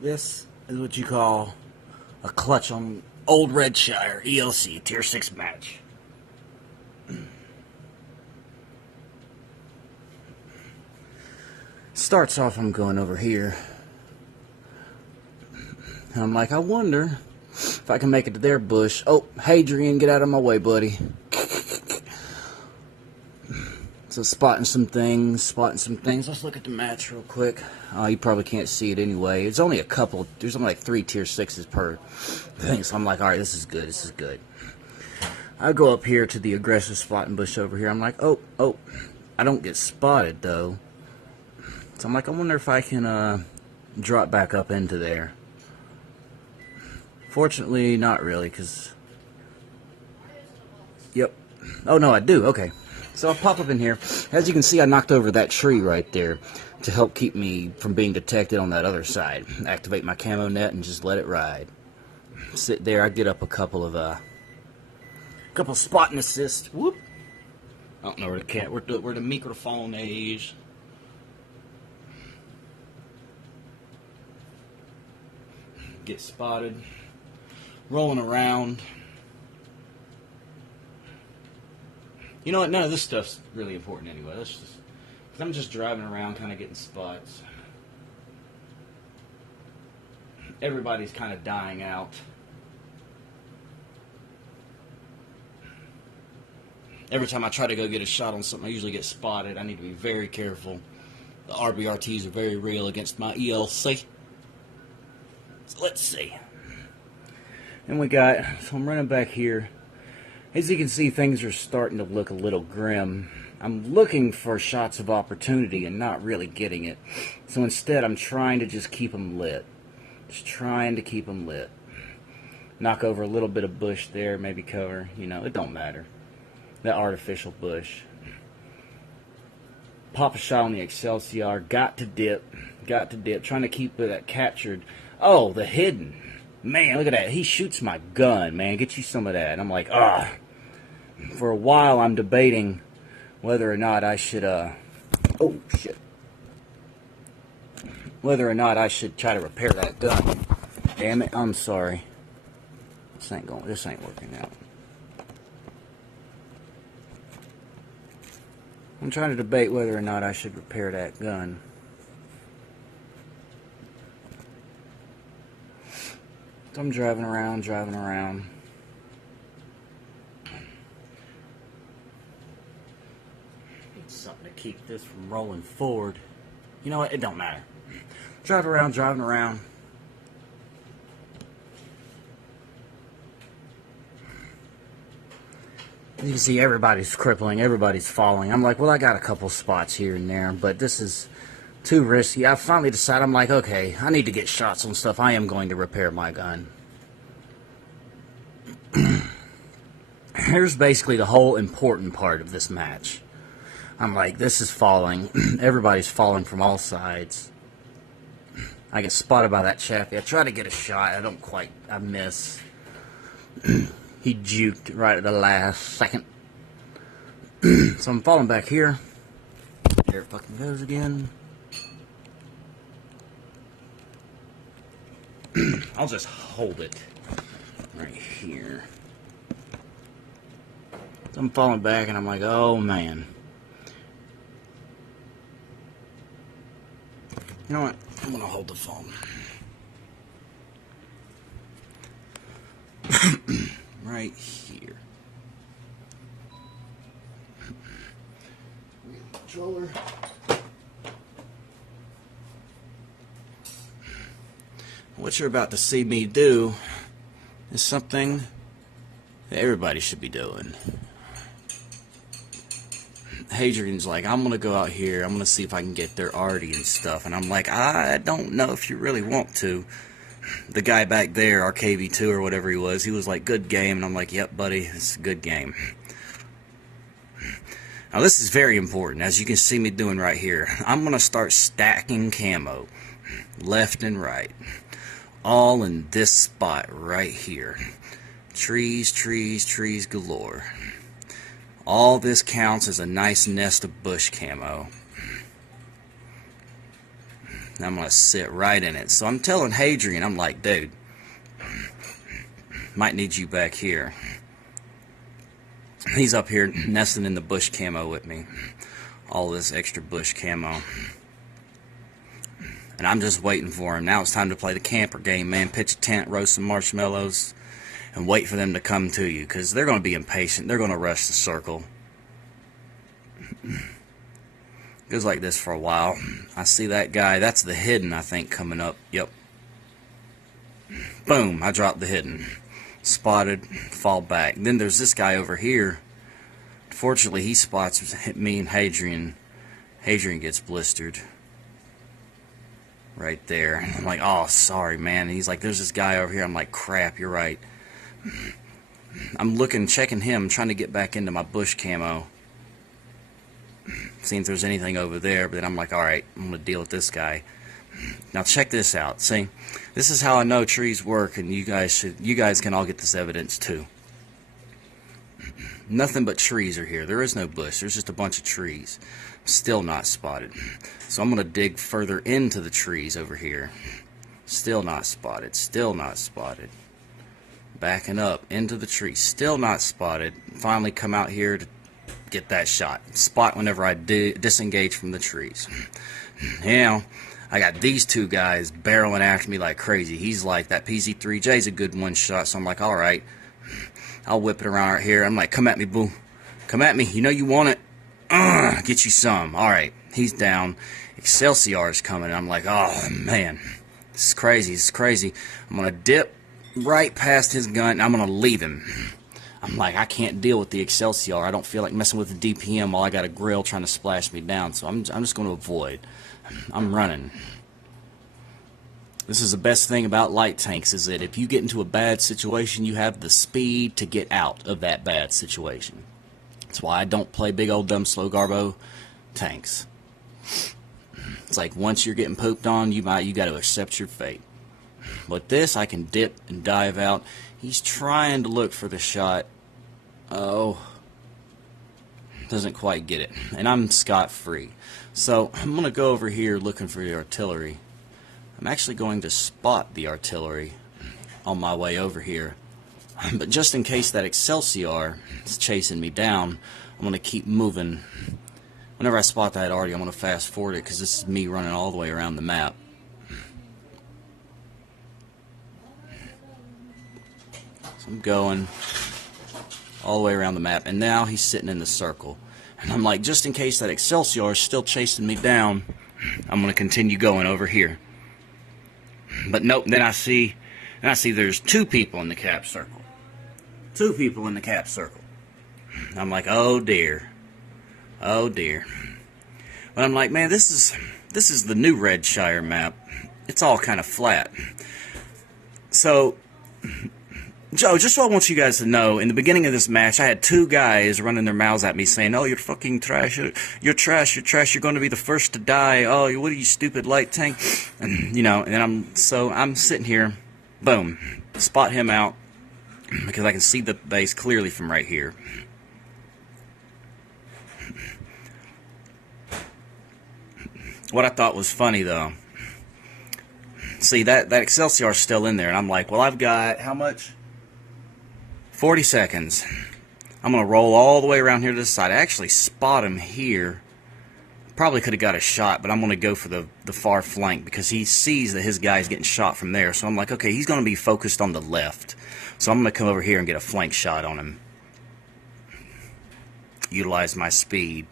This is what you call a clutch on Old Redshire ELC Tier 6 match. Starts off, I'm going over here. And I'm like, I wonder if I can make it to their bush. Oh, Hadrian, get out of my way, buddy. So spotting some things. Let's look at the match real quick. Oh, you probably can't see it anyway. It's only a couple. There's only like 3 tier 6s per thing. So I'm like, all right, this is good. I go up here to the aggressive spotting bush over here. I'm like, oh. I don't get spotted, though. So I'm like, I wonder if I can drop back up into there. Fortunately, not really, because... Yep. Oh, no, I do. Okay. So I'll pop up in here. As you can see, I knocked over that tree right there to help keep me from being detected on that other side. Activate my camo net and just let it ride. Sit there. I get up a couple spotting assists. Whoop. I don't know where the cat. Where the microphone is. Get spotted. Rolling around. You know what? None of this stuff's really important anyway. Let's just, cause I'm just driving around, kind of getting spots. Everybody's kind of dying out. Every time I try to go get a shot on something, I usually get spotted. I need to be very careful. The RBRTs are very real against my ELC. So let's see. And we got, so I'm running back here. As you can see, things are starting to look a little grim. I'm looking for shots of opportunity and not really getting it. So instead, I'm trying to just keep them lit. Just trying to keep them lit. Knock over a little bit of bush there, maybe cover. You know, it don't matter. That artificial bush. Pop a shot on the Excelsior. Got to dip. Trying to keep that captured. Oh, the hidden. Man, look at that. He shoots my gun, man. Get you some of that. And I'm like, ah. For a while, I'm debating whether or not I should, oh, shit. Whether or not I should try to repair that gun. Damn it. I'm sorry. This ain't working out. I'm trying to debate whether or not I should repair that gun. So I'm driving around. Need something to keep this from rolling forward. You know what? It don't matter. Driving around. You can see everybody's crippling, everybody's falling. I'm like, well, I got a couple spots here and there, but this is too risky. I finally decided, I'm like, okay, I need to get shots on stuff. I am going to repair my gun. Here's basically the whole important part of this match. I'm like, this is falling. Everybody's falling from all sides. I get spotted by that chappie. I try to get a shot. I miss. He juked right at the last second. So I'm falling back here. There it fucking goes again. I'll just hold it right here. So I'm falling back and I'm like, oh man. You know what? I'm gonna hold the phone. Right here. Controller. What you're about to see me do is something that everybody should be doing. Hadrian's like, I'm gonna go out here, I'm gonna see if I can get their arty and stuff, and I'm like, I don't know if you really want to. The guy back there, our KV2 or whatever he was like, good game, and I'm like, yep, buddy, it's a good game. Now this is very important, as you can see me doing right here. I'm gonna start stacking camo, left and right, all in this spot right here. Trees galore. All this counts as a nice nest of bush camo. And I'm going to sit right in it. So I'm telling Hadrian, I'm like, dude, might need you back here. He's up here nesting in the bush camo with me. All this extra bush camo. And I'm just waiting for him. Now it's time to play the camper game, man. Pitch a tent, roast some marshmallows, and wait for them to come to you, because they're going to be impatient. They're going to rush the circle. Goes like this for a while. I see that guy. That's the hidden, I think, coming up. Yep. Boom. I dropped the hidden. Spotted. Fall back. Then there's this guy over here. Fortunately, he spots me and Hadrian. Hadrian gets blistered. Right there. I'm like, oh, sorry, man. And he's like, there's this guy over here. I'm like, crap, you're right. I'm looking, checking him, trying to get back into my bush camo. Seeing if there's anything over there, but then I'm like, alright, I'm going to deal with this guy. Now check this out. See, this is how I know trees work, and you guys can all get this evidence too. Nothing but trees are here. There is no bush. There's just a bunch of trees. Still not spotted. So I'm going to dig further into the trees over here. Still not spotted. Still not spotted. Backing up into the tree. Still not spotted. Finally come out here to get that shot. Spot whenever I disengage from the trees. Now, I got these two guys barreling after me like crazy. He's like, that PZ3J is a good one shot. So I'm like, alright. I'll whip it around right here. I'm like, come at me, boo. Come at me. You know you want it. Get you some. Alright. He's down. Excelsior is coming. I'm like, oh, man. This is crazy. This is crazy. I'm going to dip right past his gun, and I'm going to leave him. I'm like, I can't deal with the Excelsior. I don't feel like messing with the DPM while I got a grill trying to splash me down. So I'm just going to avoid. I'm running. This is the best thing about light tanks, is that if you get into a bad situation, you have the speed to get out of that bad situation. That's why I don't play big old dumb slow garbo tanks. It's like once you're getting pooped on, you got to accept your fate. But this, I can dip and dive out. He's trying to look for the shot. Oh, doesn't quite get it. And I'm scot-free. So I'm going to go over here looking for the artillery. I'm actually going to spot the artillery on my way over here. But just in case that Excelsior is chasing me down, I'm going to keep moving. Whenever I spot that arty, I'm going to fast forward it, because this is me running all the way around the map. So I'm going all the way around the map, and now he's sitting in the circle. And I'm like, just in case that Excelsior is still chasing me down, I'm going to continue going over here. But nope, then I see there's two people in the cap circle. Two people in the cap circle. I'm like, oh dear. Oh dear. But I'm like, man, this is the new Redshire map. It's all kind of flat. So, Joe, just what I want you guys to know, in the beginning of this match, I had two guys running their mouths at me saying, oh, you're fucking trash, you're trash, you're going to be the first to die, oh, what are you, stupid light tank, and, you know, and I'm sitting here, boom, spot him out, because I can see the base clearly from right here. What I thought was funny, though, see, that Excelsior's still in there, and I'm like, well, I've got, how much? 40 seconds. I'm going to roll all the way around here to the side. I actually spot him here. Probably could have got a shot, but I'm going to go for the far flank, because he sees that his guy's getting shot from there. So I'm like, okay, he's going to be focused on the left. So I'm going to come over here and get a flank shot on him. Utilize my speed.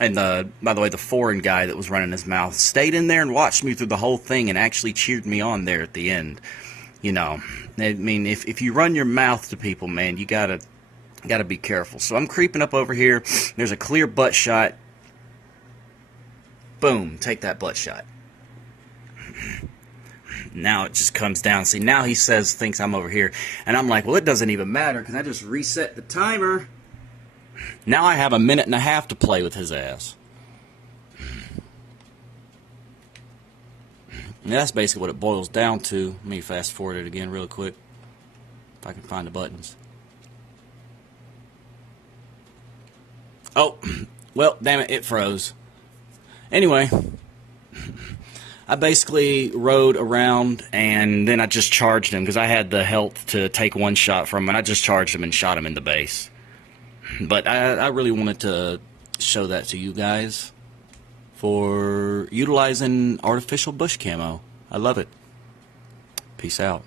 And by the way, the foreign guy that was running his mouth stayed in there and watched me through the whole thing and actually cheered me on there at the end. You know, I mean, if you run your mouth to people, man, you gotta be careful. So I'm creeping up over here. There's a clear butt shot. Boom, take that butt shot. Now it just comes down. See, now he thinks I'm over here. And I'm like, well, it doesn't even matter, because I just reset the timer. Now I have a minute and a half to play with his ass. And that's basically what it boils down to. Let me fast forward it again real quick, if I can find the buttons. Oh, well, damn it, it froze. Anyway, I basically rode around and then I just charged him because I had the health to take one shot from him, and I just charged him and shot him in the base. But I really wanted to show that to you guys for utilizing artificial bush camo. I love it. Peace out.